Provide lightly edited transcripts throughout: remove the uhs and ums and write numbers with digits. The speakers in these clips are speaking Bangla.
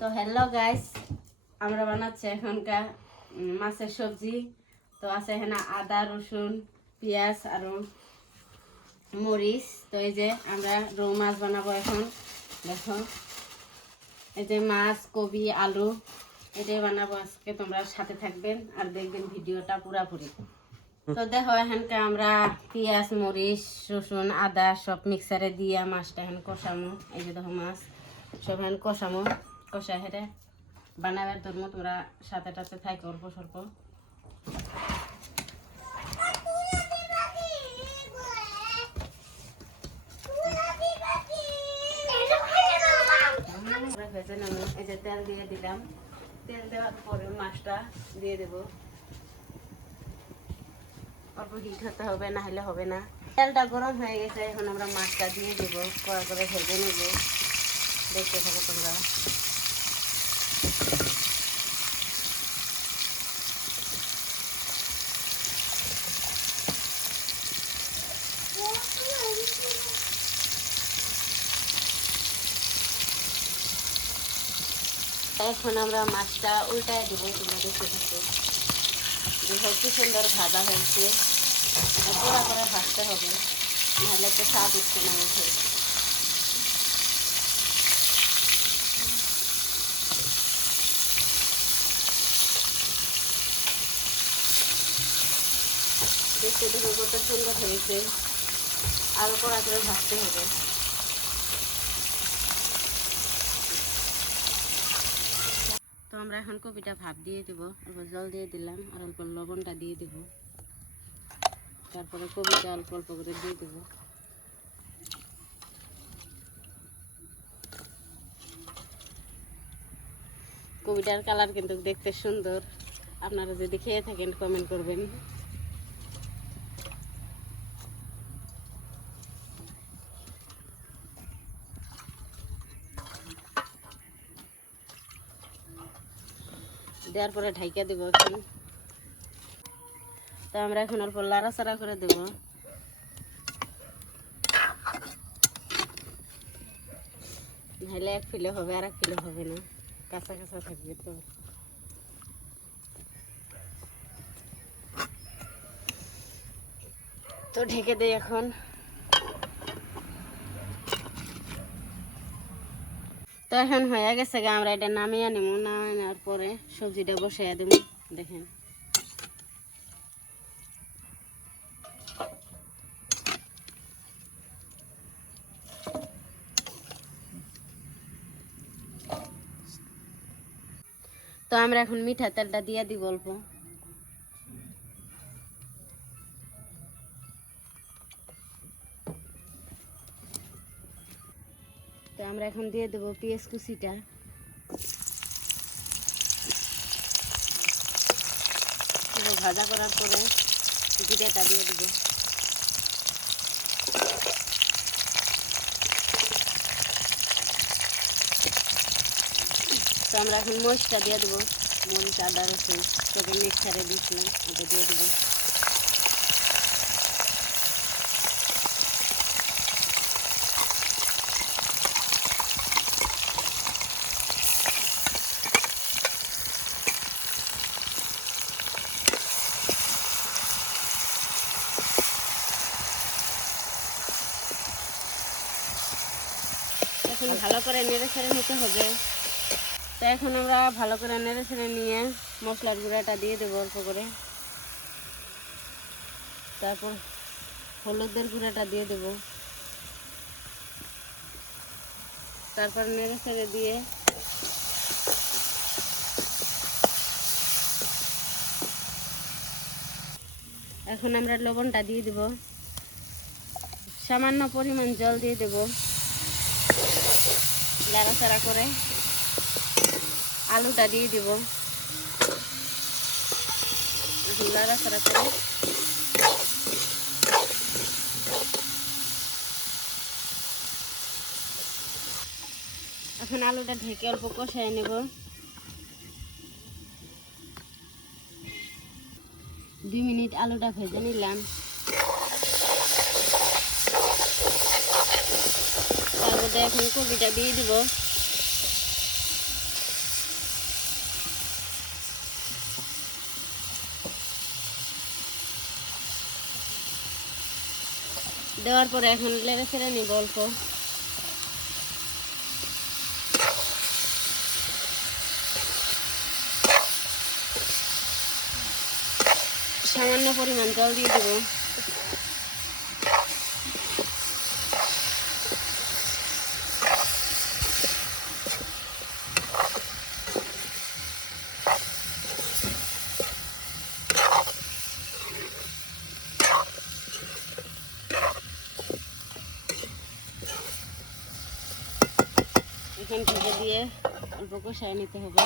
তো হ্যালো গাইস, আমরা বানাচ্ছি এখনকার মাছের সবজি। তো আছে এখানে আদা, রসুন, পেঁয়াজ আর মরিচ। তো এই যে আমরা রৌ মাছ বানাবো এখন। দেখো এই যে মাছ, কবি, আলু এটাই বানাবো আজকে। তোমরা সাথে থাকবেন আর দেখবেন ভিডিওটা পুরাপুরি। তো দেখো এখানকার আমরা পেঁয়াজ, মরিচ, রসুন, আদা সব মিক্সারে দিয়ে মাছটা এখন কষামো। এই যে দেখো মাছ সব এখন কষামো, কষা হেরে বানাবার ধরমো। তোমরা সাথে টাতে থাকো অল্প স্বল্প। ভেজে নেবো। এই যে তেল দিয়ে দিলাম, তেল দেওয়ার পরে মাছটা দিয়ে দেবো। অল্প হিট হতে হবে, না হলে হবে না। তেলটা গরম হয়ে গেছে, এখন আমরা মাছটা দিয়ে দেবো, কড়া করে ভেজে নেবো। দেখতে থাকো তোমরা। এখন আমরা মাছটা উল্টায় দেবো, তোমরা দেখতে থাকো। দেখো কি সুন্দর ভাজা হয়েছে। পোড়া করে ভাজতে হবে, নাহলে তো স্বাদ উঠছে না মাছের। দেখতে দেখো কত সুন্দর হয়েছে, আরো পোড়া করে ভাজতে হবে। তো আমরা এখন কপিটা ভাপ দিয়ে দেবো, অল্প জল দিয়ে দিলাম আর অল্প লবণটা দিয়ে দেবো। তারপরে কপিটা অল্প অল্প করে দিয়ে দেবো। কপিটার কালার কিন্তু দেখতে সুন্দর। আপনারা যদি খেয়ে থাকেন কমেন্ট করবেন। দেওয়ার পরে ঢাইকা দেবো এখন। তো আমরা এখন অল্প লাড়াচাড়া করে দেবো। নাহলে এক ফিলে হবে আর এক ফিলে হবে না, কাঁচা কাঁচা থাকবে। তো ঢেকে দিই এখন। তো এখন হয়ে গেছে গা, আমরা এটা নামিয়ে নিব। নামিয়ে নেওয়ার পরে সবজিটা বসাইয়া দেব। দেখেন তো আমরা এখন মিঠা তেলটা দিয়ে দিব অল্প। তো আমরা এখন দিয়ে দেবো পেঁয়াজ কুচিটা। ভাজা করার পরে জিরাটা দিয়ে দেবো। তো আমরা এখন মরিচটা দিয়ে দেবো। মরিচ, আদা, রসুন সবই মিক্সারে দিয়েছিলাম, ওটা দিয়ে দেবো। এখন ভালো করে নেড়ে ছেড়ে নিতে হবে। তো এখন আমরা ভালো করে নেড়ে ছেড়ে নিয়ে মশলার গুঁড়াটা দিয়ে দেবো অল্প করে। তারপর হলুদের গুঁড়াটা দিয়ে দেবো। তারপর নেড়ে ছেড়ে দিয়ে এখন আমরা লবণটা দিয়ে দেব। সামান্য পরিমাণ জল দিয়ে দেব। নাড়াচাড়া করে আলুটা দিয়ে দেব। এখন নাড়াচাড়া করে এখন আলুটা ঢেকে অল্প কষায় নেব। 2 মিনিট আলুটা ভেজে নিলাম। তারপরে এখন কপিটা দিয়ে দিব। দেওয়ার পরে এখন লেড়ে ছেড়ে নিব অল্প। সামান্য পরিমাণ জল দিয়ে দেব। এখন ঢেকে দিয়ে অল্প কষায় নিতে হবে।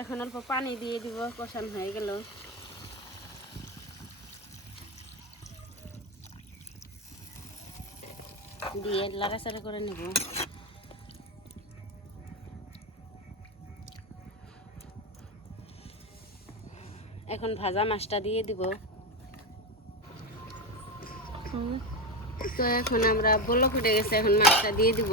এখন অল্প পানি দিয়ে দিব, কষানো হয়ে গেল। দিয়ে লাড়াচাড়া করে নেব। এখন ভাজা মাছটা দিয়ে দিব। তো এখন আমরা বলক ফুটে গেছে, এখন মাছটা দিয়ে দিব।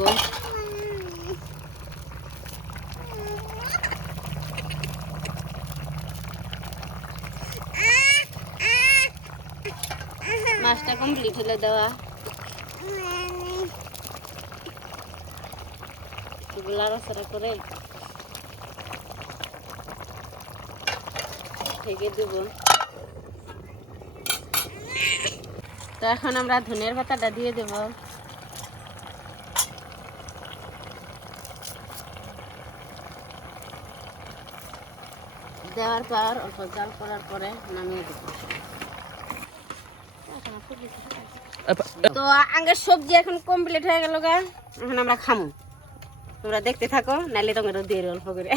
মাছটা কমপ্লিট হলে দেওয়া। লাড়াচাড়া করে ঢেকে দেব। তো এখন আমরা ধনিয়ার পাতাটা দিয়ে দেব। দেওয়ার পর অল্প জাল করার পরে নামিয়ে দেব। তো আগের সবজি এখন কমপ্লিট হয়ে গেল গা, এখন আমরা খামু। তোমরা দেখতে থাকো, নাইলে তোমার দিয়ে অল্প করে।